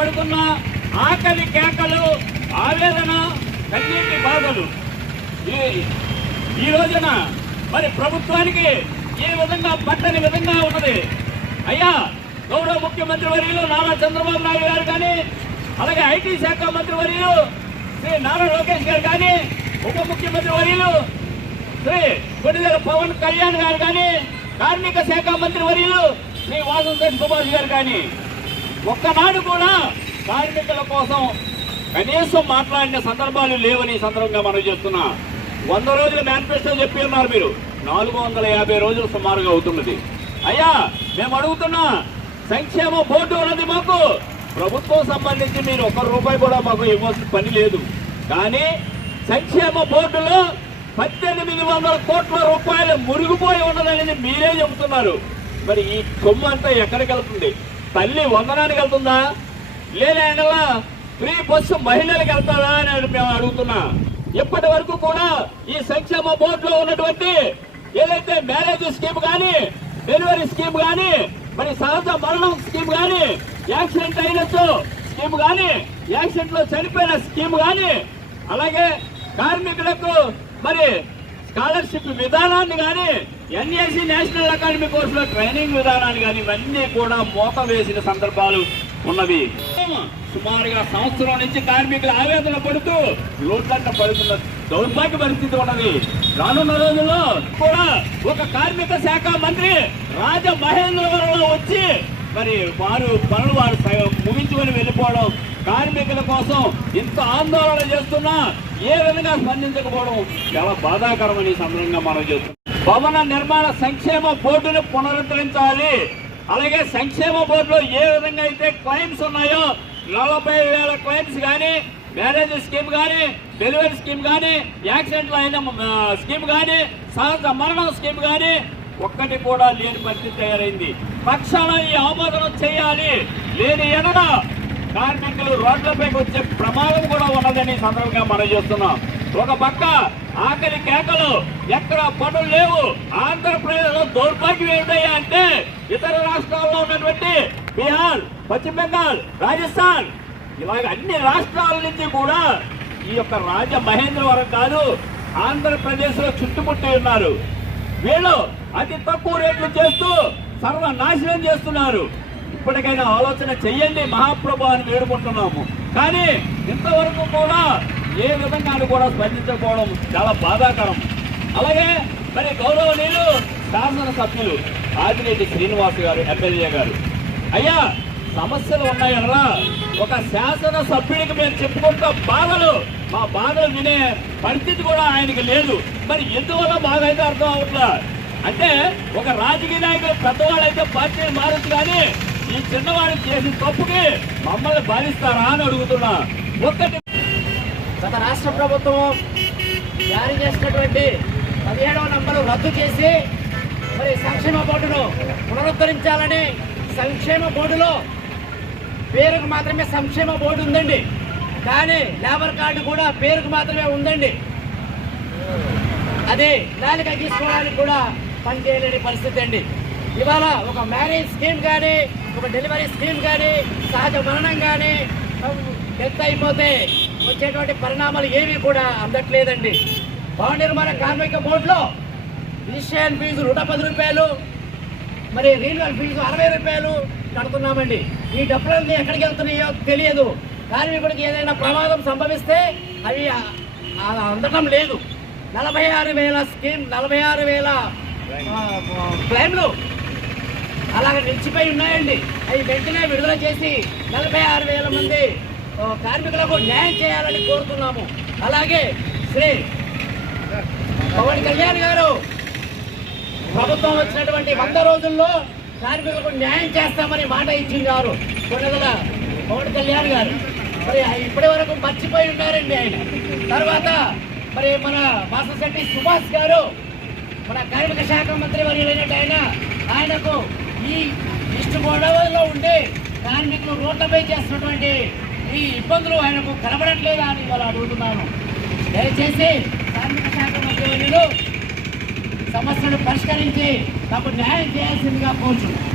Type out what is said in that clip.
పడుతున్న ఆకలి కేకలు, ఆవేదన, కన్నీటి బాధలు ఈ రోజున మరి ప్రభుత్వానికి ఏ విధంగా పట్టని విధంగా ఉన్నది. అయ్యా, గౌరవ ముఖ్యమంత్రి వర్యులు నారా చంద్రబాబు నాయుడు గారు కానీ, అలాగే ఐటీ శాఖ మంత్రి వర్యులు శ్రీ నారా లోకేష్ గారు కానీ, ఉప ముఖ్యమంత్రి వర్యులు శ్రీ కొణిదెల పవన్ కళ్యాణ్ గారు కానీ, కార్మిక శాఖ మంత్రి వర్యులు శ్రీ వాసంశెట్టి సుభాష్ గారు కానీ ఒక్కనాడు కూడా కార్మికుల కోసం కనీసం మాట్లాడిన సందర్భాలు లేవని సందర్భంగా మనం చేస్తున్నా. 100 రోజుల మేనిఫెస్టో చెప్పి ఉన్నారు మీరు, 450 రోజులు సుమారుగా అవుతున్నది. అయ్యా, మేము అడుగుతున్నా, సంక్షేమ బోర్డు ఉన్నది మాకు, ప్రభుత్వం సంబంధించి మీరు ₹1 కూడా మాకు ఇవ్వాల్సిన పని లేదు. కానీ సంక్షేమ బోర్డులో 1800 కోట్ల రూపాయలు మురిగిపోయి ఉన్నదనేది మీరే చెబుతున్నారు. మరి ఈ సొమ్ము అంతా ఎక్కడికి వెళ్తుంది? తల్లి వందనానికి వెళ్తుందా, లేదా ఫ్రీ బస్సు మహిళలకు వెళ్తారా అని మేము అడుగుతున్నా. ఇప్పటి వరకు కూడా ఈ సంక్షేమ బోర్డులో ఉన్నటువంటి ఏదైతే మ్యారేజ్ స్కీమ్ కానీ, డెలివరీ స్కీమ్ కానీ, మరి సహజ మరణం స్కీమ్ కానీ, యాక్సిడెంట్ అయినచ్చు స్కీమ్ కానీ, యాక్సిడెంట్ లో చనిపోయిన స్కీమ్ కానీ, అలాగే కార్మికులకు మరి స్కాలర్షిప్ విధానాన్ని కానీ, ఎన్ఏసి నేషనల్ అకాడమీ కోర్సులో ట్రైనింగ్ విధానాన్ని కానీ, ఇవన్నీ కూడా మోత వేసిన సందర్భాలు ఉన్నవి. సుమారుగా సంవత్సరం నుంచి కార్మికులు ఆవేదన పడుతూ రోడ్లంట పడుతున్న దౌర్భాగ్య పరిస్థితి ఉన్నది. రానున్న రోజుల్లో కూడా ఒక కార్మిక శాఖ మంత్రి రాజమహేంద్రవరంలో వచ్చి మరి పనులు ముగించుకొని వెళ్ళిపోవడం, కార్మికుల కోసం ఇంత ఆందోళన చేస్తున్నా ఏ విధంగా స్పందించకపోవడం చాలా బాధాకరమని సందర్భంగా మనం చేస్తున్నాం. భవన నిర్మాణ సంక్షేమ బోర్డును పునరుద్ధరించాలి. అలాగే సంక్షేమ బోర్డులో ఏ విధంగా అయితే క్లైమ్స్ ఉన్నాయో 40,000 క్లైమ్స్ కానీ, మ్యారేజ్ స్కీమ్ కానీ, డెలివరీ స్కీమ్ కానీ, యాక్సిడెంట్లు అయిన స్కీమ్ కానీ, సహజ మరణం స్కీమ్ కానీ ఒక్కటి కూడా లేని పరిస్థితి తయారైంది. తక్షణ ఈ ఆమోదనం చేయాలి. లేని ఎడల కార్మికులు రోడ్లపైకి వచ్చే ప్రమాదం కూడా ఉన్నదని సందర్భంగా మనం చేస్తున్నాం. ఒక పక్క ఆకలి కేకలు, ఎక్కడ పనులు లేవు. ఆంధ్రప్రదేశ్లో దౌర్భాగ్యం ఏమిటయ్యా అంటే, ఇతర రాష్ట్రాల్లో ఉన్నటువంటి బీహార్, పశ్చిమ బెంగాల్, రాజస్థాన్ ఇలాగ అన్ని రాష్ట్రాల నుంచి కూడా ఈ యొక్క రాజమహేంద్రవరం కాదు, ఆంధ్రప్రదేశ్ లో చుట్టుముట్టి ఉన్నారు. వీళ్ళు అతి తక్కువ రేట్లు చేస్తూ సర్వనాశనం చేస్తున్నారు. ఇప్పటికైనా ఆలోచన చెయ్యండి మహాప్రభు అని వేడుకుంటున్నాము. కానీ ఇంతవరకు కూడా ఏ విధంగా కూడా స్పందించకపోవడం చాలా బాధాకరం. అలాగే మరి గౌరవనీయులు శాసనసభ్యులు ఆదిరెడ్డి శ్రీనివాస్ గారు, ఎమ్మెల్యే గారు, అయ్యా సమస్యలు ఉన్నాయనరా ఒక శాసనసభ్యుడికి మేము చెప్పుకుంటాం బాధలు, మా బాధలు వినే పరిస్థితి కూడా ఆయనకి లేదు. మరి ఎందువల్ల బాధ అయితే అర్థం అవట్లా అంటే, ఒక రాజకీయ నాయకులు పెద్దవాళ్ళు అయితే పార్టీని మారచ్చు, కానీ ఈ చిన్నవాడికి చేసిన తప్పుకి మమ్మల్ని బాధిస్తారా అని అడుగుతున్నా. ఒక్కటి గత రాష్ట్ర ప్రభుత్వం జారీ చేసినటువంటి 17వ నంబరు రద్దు చేసి మరి సంక్షేమ బోర్డును పునరుద్ధరించాలని, సంక్షేమ బోర్డులో పేరుకు మాత్రమే సంక్షేమ బోర్డు ఉందండి, కానీ లేబర్ కార్డు కూడా పేరుకు మాత్రమే ఉందండి. అది నాలుక తీసుకోవడానికి కూడా పనిచేయలేని పరిస్థితి అండి. ఇవాళ ఒక మ్యారేజ్ స్కీమ్ కానీ, ఒక డెలివరీ స్కీమ్ కానీ, సహజ మరణం కానీ డెత్ అయిపోతే వచ్చేటువంటి పరిణామాలు ఏవి కూడా అందట్లేదండి. భవన నిర్మాణ కార్మిక బోర్డులో రిజిస్ట్రేషన్ ఫీజు ₹110, మరి రీన్యువల్ ఫీజు ₹60 కడుతున్నామండి. ఈ డబ్బులన్నీ ఎక్కడికి వెళ్తున్నాయో తెలియదు. కార్మికుడికి ఏదైనా ప్రమాదం సంభవిస్తే అవి అందడం లేదు. 46,000 స్కీమ్, 46,000 క్లైమ్లు అలాగే నిలిచిపోయి ఉన్నాయండి. అవి వెంటనే విడుదల చేసి 46,000 మంది కార్మికులకు న్యాయం చేయాలని కోరుతున్నాము. అలాగే శ్రీ పవన్ కళ్యాణ్ గారు ప్రభుత్వం వచ్చినటువంటి 100 రోజుల్లో కార్మికులకు న్యాయం చేస్తామని మాట ఇచ్చిందారు కొన్నిదల పవన్ కళ్యాణ్ గారు. మరి ఇప్పటి వరకు మర్చిపోయి ఉన్నారండి ఆయన. తర్వాత మరి మన వాసంశెట్టి సుభాష్ గారు, మన కార్మిక శాఖ మంత్రి వర్యులైనట్టు ఆయనకు ఈ ఇష్ట గొడవల్లో ఉండి కార్మికులు రోడ్లపై చేస్తున్నటువంటి ఈ ఇబ్బందులు ఆయనకు కనబడట్లేదా అని వాళ్ళు అడుగుతున్నాను. దయచేసి కార్మిక శాఖ మంత్రి వర్యులు సమస్యను పరిష్కరించి నాకు న్యాయం చేయాల్సిందిగా కోరుచున్నాను.